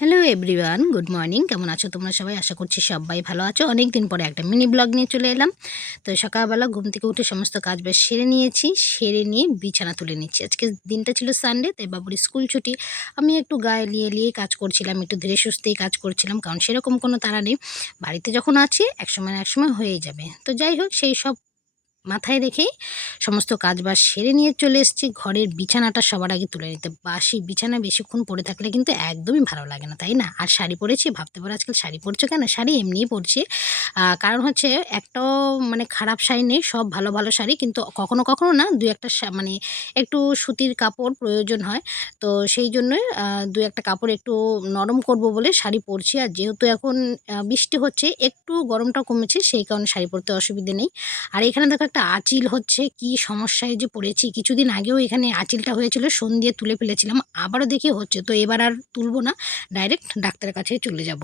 Hello everyone, good morning. কেমন আছো তোমরা সবাই? আশা করছি সবাই ভালো আছো। অনেক দিন পরে একটা মিনি ব্লগ নিয়ে চলে এলাম। তো সকালবেলা ঘুম থেকে উঠে সমস্ত কাজ বাজ সেরে নিয়েছি, সেরে নিয়ে বিছানা তুলে নিচ্ছি। আজকে দিনটা ছিল সানডে, তাই বাবুর স্কুল ছুটি। আমি একটু গায়ে লিয়ে কাজ করছিলাম, একটু ধীরে সুস্থেই কাজ করছিলাম, কারণ সেরকম কোনো তাড়া নেই। বাড়িতে যখন আছি একসময় না একসময় হয়েই যাবে। তো যাই হোক, সেই সব মাথায় রেখেই সমস্ত কাজবাজ সেরে নিয়ে চলে এসেছি ঘরের বিছানাটা সবার আগে তুলে নিতে। বাসি বিছানা বেশিক্ষণ পড়ে থাকলে কিন্তু একদমই ভালো লাগে না, তাই না? আর শাড়ি পরেছি, ভাবতে পারো আজকাল শাড়ি পরছো কেন? শাড়ি এমনিই পরছি। কারণ হচ্ছে একটাও মানে খারাপ শাড়ি নেই, সব ভালো ভালো শাড়ি। কিন্তু কখনো কখনো না দু একটা মানে একটু সুতির কাপড় প্রয়োজন হয়। তো সেই জন্যই দু একটা কাপড় একটু নরম করব বলে শাড়ি পরছি। আর যেহেতু এখন বৃষ্টি হচ্ছে, একটু গরমটা কমেছে, সেই কারণে শাড়ি পরতে অসুবিধে নেই। আর এখানে দেখো একটা আঁচিল হচ্ছে, কি সমস্যায় যে পড়েছি। কিছুদিন আগেও এখানে আঁচিলটা হয়েছিল, সন দিয়ে তুলে ফেলেছিলাম, আবারও দেখি হচ্ছে। তো এবার আর তুলবো না, ডাইরেক্ট ডাক্তারের কাছেই চলে যাব।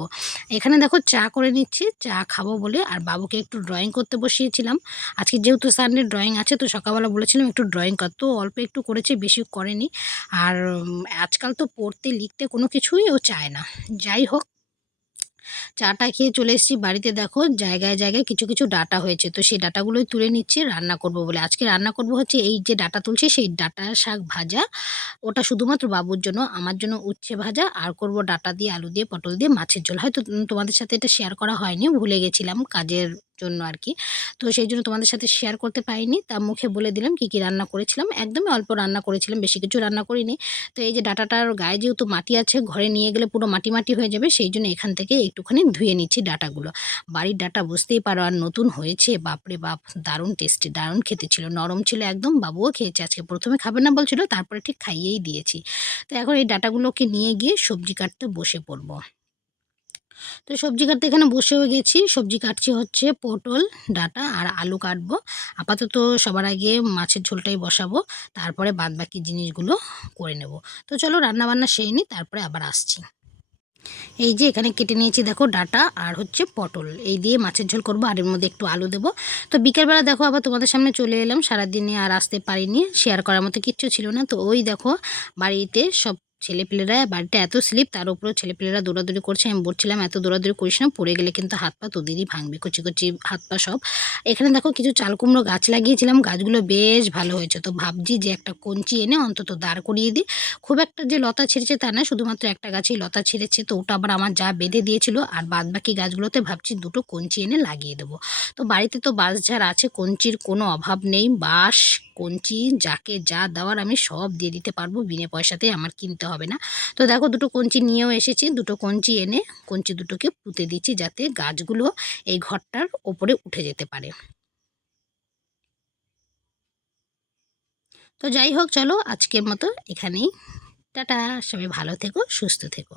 এখানে দেখো চা করে নিচ্ছি, চা খাবো বলে। আর বাবুকে একটু ড্রয়িং করতে বসিয়েছিলাম। আজকে যেহেতু সানডে ড্রয়িং আছে, তো সকালবেলা বলেছিলাম একটু ড্রয়িং কর, তো অল্প একটু করেছে, বেশি করেনি। আর আজকাল তো পড়তে লিখতে কোনো কিছুই ও চায় না। যাই হোক, চাটা খেয়ে চলে এসেছি বাড়িতে। দেখো জায়গায় জায়গায় কিছু কিছু ডাঁটা হয়েছে, তো সেই ডাঁটাগুলোই তুলে নিচ্ছি রান্না করব বলে। আজকে রান্না করব হচ্ছে এই যে ডাঁটা তুলছি, সেই ডাঁটা শাক ভাজা। ওটা শুধুমাত্র বাবুর জন্য, আমার জন্য উচ্ছে ভাজা। আর করব ডাঁটা দিয়ে, আলু দিয়ে, পটল দিয়ে মাছের ঝোল। হয়তো তোমাদের সাথে এটা শেয়ার করা হয়নি, ভুলে গেছিলাম কাজের জন্য আর কি। তো সেই জন্য তোমাদের সাথে শেয়ার করতে পারিনি। তা মুখে বলে দিলাম কি কি রান্না করেছিলাম। একদমই অল্প রান্না করেছিলাম, বেশি কিছু রান্না করিনি। তো এই যে ডাঁটাটার গায়ে যেহেতু মাটি আছে, ঘরে নিয়ে গেলে পুরো মাটি মাটি হয়ে যাবে, সেই জন্য এখান থেকে একটুখানি ধুয়ে নিচ্ছি ডাঁটাগুলো। বাড়ির ডাঁটা বুঝতেই পারো, আর নতুন হয়েছে, বাপরে বাপ, দারুণ টেস্টি, দারুণ খেতে ছিল, নরম ছিল একদম। বাবুও খেয়েছে আজকে, প্রথমে খাবে না বলছিল, তারপরে ঠিক খাইয়েই দিয়েছি। তো এখন এই ডাঁটাগুলোকে নিয়ে গিয়ে সবজি কাটতে বসে পড়বো। তো সবজি কাটতে এখানে বসেও গেছি। সবজি কাটছি হচ্ছে পটল, ডাঁটা আর আলু কাটবো। আপাতত সবার আগে মাছের ঝোলটাই বসাবো, তারপরে বাদবাকি জিনিসগুলো করে নেব। তো চলো রান্নাবান্না সেরে নিই, তারপরে আবার আসছি। এই যে এখানে কেটে নিয়েছি দেখো ডাঁটা আর হচ্ছে পটল, এই দিয়ে মাছের ঝোল করবো, আর এর মধ্যে একটু আলু দেবো। তো বিকেলবেলা দেখো আবার তোমাদের সামনে চলে এলাম, সারাদিনে আর আসতে পারিনি, শেয়ার করার মতো কিচ্ছু ছিল না। তো ওই দেখো বাড়িতে সব ছেলেপিলেরা, বাড়িটা এত স্লিপ, তার উপরেও ছেলেপিলেরা দৌড়াদৌড়ি করছে। আমি বলছিলাম এত দৌড়াদৌড়ি করিস না, পড়ে গেলে কিন্তু হাত পা তোদেরই ভাঙবে, কচি কচি হাত পা সব। এখানে দেখো কিছু চাল কুমড়ো গাছ লাগিয়েছিলাম, গাছগুলো বেশ ভালো হয়েছে। তো ভাবছি যে একটা কঞ্চি এনে অন্তত দাঁড় করিয়ে দিই। খুব একটা যে লতা ছেড়েছে তা না, শুধুমাত্র একটা গাছেই লতা ছেড়েছে, তো ওটা আবার আমার যা বেঁধে দিয়েছিল। আর বাদবাকি গাছগুলোতে ভাবছি দুটো কঞ্চি এনে লাগিয়ে দেবো। তো বাড়িতে তো বাঁশঝাড় আছে, কঞ্চির কোনো অভাব নেই। বাঁশ, কঞ্চি, যাকে যা দেওয়ার আমি সব দিয়ে দিতে পারবো, বিনা পয়সাতে, আমার কিনতে হবে না। তো দেখো দুটো কঞ্চি নিয়েও এসেছি, দুটো কঞ্চি এনে কঞ্চি দুটোকে পুঁতে দিচ্ছি, যাতে গাছগুলো এই ঘরটার ওপরে উঠে যেতে পারে। তো যাই হোক, চলো আজকের মতো এখানেই, টাটা। সবাই ভালো থেকো, সুস্থ থেকো।